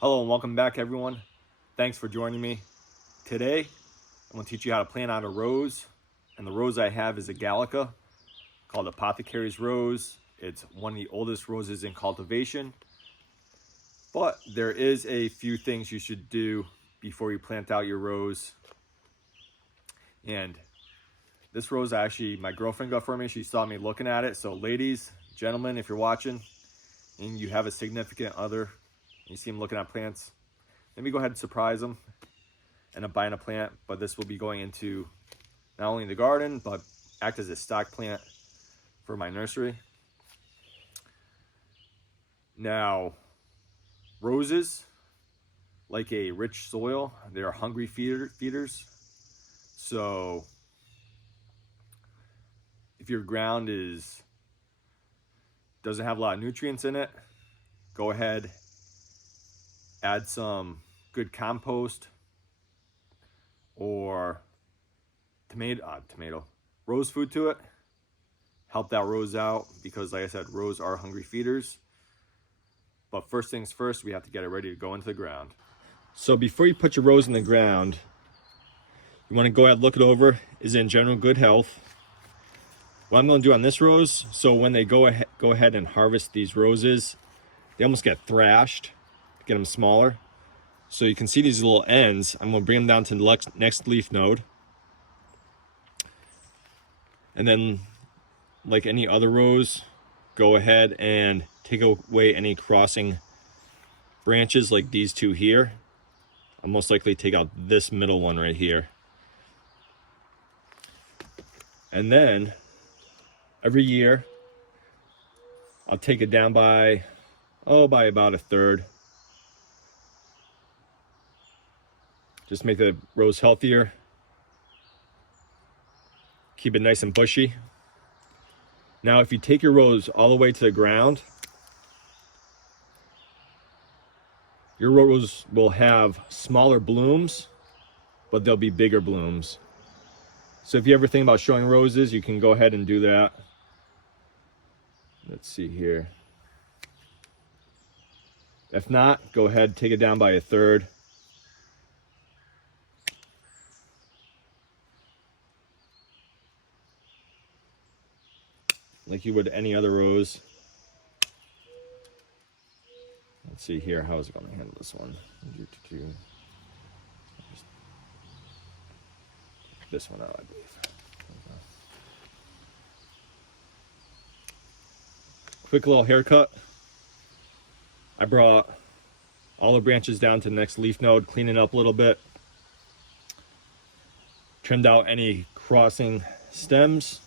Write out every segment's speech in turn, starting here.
Hello and welcome back, everyone. Thanks for joining me. Today, I'm going to teach you how to plant out a rose. And the rose I have is a Gallica called Apothecary's Rose. It's one of the oldest roses in cultivation. But there is a few things you should do before you plant out your rose. And this rose, actually, my girlfriend got for me. She saw me looking at it. So ladies, gentlemen, if you're watching and you have a significant other, you see them looking at plants, let me go ahead and surprise them and I'm buying a plant. But this will be going into not only the garden, but act as a stock plant for my nursery. Now, roses, like a rich soil, they are hungry feeders. So if your ground doesn't have a lot of nutrients in it, go ahead, add some good compost or rose food to it. Help that rose out because, like I said, roses are hungry feeders. But first things first, we have to get it ready to go into the ground. So before you put your rose in the ground, you want to go ahead and look it over. Is it in general good health? What I'm going to do on this rose, so when they go ahead and harvest these roses, they almost get thrashed. Get them smaller. So you can see these little ends. I'm going to bring them down to the next leaf node. And then, like any other rose, go ahead and take away any crossing branches like these two here. I'll most likely take out this middle one right here. And then, every year, I'll take it down by about a third. Just make the rose healthier. Keep it nice and bushy. Now, if you take your rose all the way to the ground, your rose will have smaller blooms, but they'll be bigger blooms. So if you ever think about showing roses, you can go ahead and do that. Let's see here. If not, go ahead, take it down by a third. Like you would any other rose. Let's see here, how is it going to handle this one? This one out, I believe. Quick little haircut. I brought all the branches down to the next leaf node, clean it up a little bit. Trimmed out any crossing stems.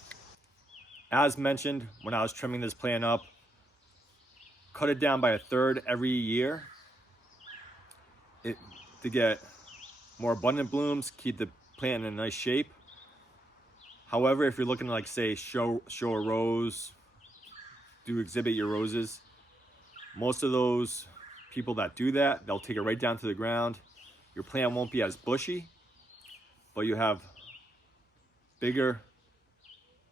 As mentioned, when I was trimming this plant up, cut it down by a third every year to get more abundant blooms, keep the plant in a nice shape. However, if you're looking to, like, say, show a rose, do exhibit your roses, most of those people that do that, they'll take it right down to the ground. Your plant won't be as bushy, but you have bigger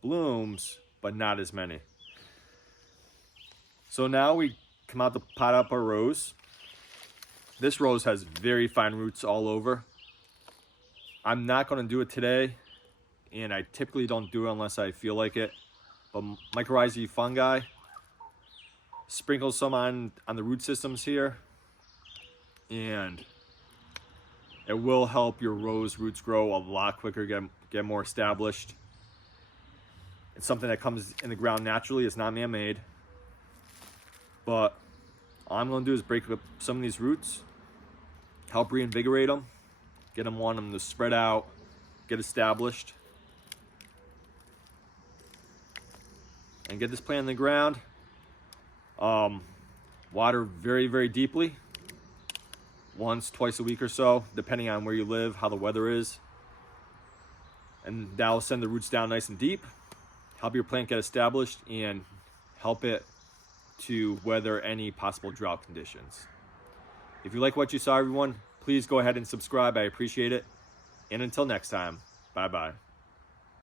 blooms, but not as many. So now we come out to pot up our rose. This rose has very fine roots all over. I'm not going to do it today, and I typically don't do it unless I feel like it. But mycorrhizae fungi, sprinkle some on the root systems here, and it will help your rose roots grow a lot quicker, get more established. It's something that comes in the ground naturally. It's not man-made. But all I'm going to do is break up some of these roots, help reinvigorate them, want them to spread out, get established, and get this plant in the ground. Water very, very deeply, once, twice a week or so, depending on where you live, how the weather is. And that will send the roots down nice and deep, help your plant get established, and help it to weather any possible drought conditions. If you like what you saw, everyone, please go ahead and subscribe. I appreciate it. And until next time, bye-bye.